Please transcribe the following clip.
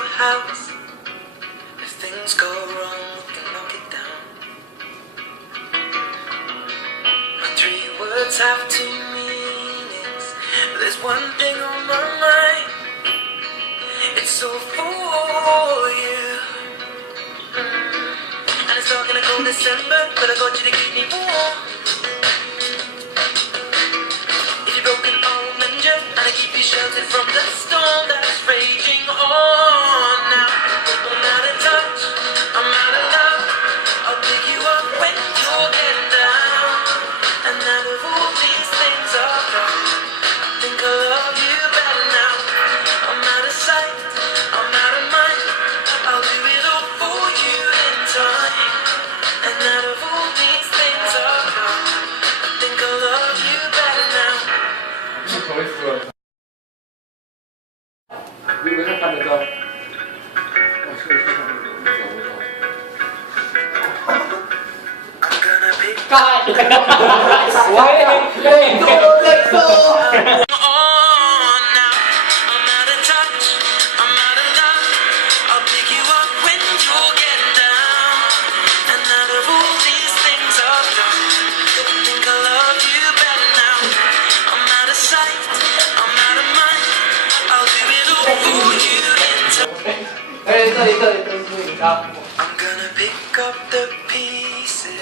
your house. If things go wrong, we can knock it down. My 3 words have 2 meanings, but there's one thing on my mind. It's all for you. And it's not gonna go December, but I got you to keep me warm. If you're broken, I'll mend you, and I keep you sheltered from the storm that's raging on. Now I'm out of touch, I'm out of love. I'll pick you up when you're getting down. And out of all these things I've done, I think I love you better now. I'm out of sight, I'm out of mind. I'll do it all for you in time. And out of all these things I've done, I think I love you better now. 이거 생각하면서 I'm gonna pick on now. I'm out of touch, I'm out of love. I'll pick you up when you're getting down. And out of all these things I've done, I think I love you better now. I'm out of sight, I'm out of mind. I'll do it all for you in time. I'm gonna pick up the pieces.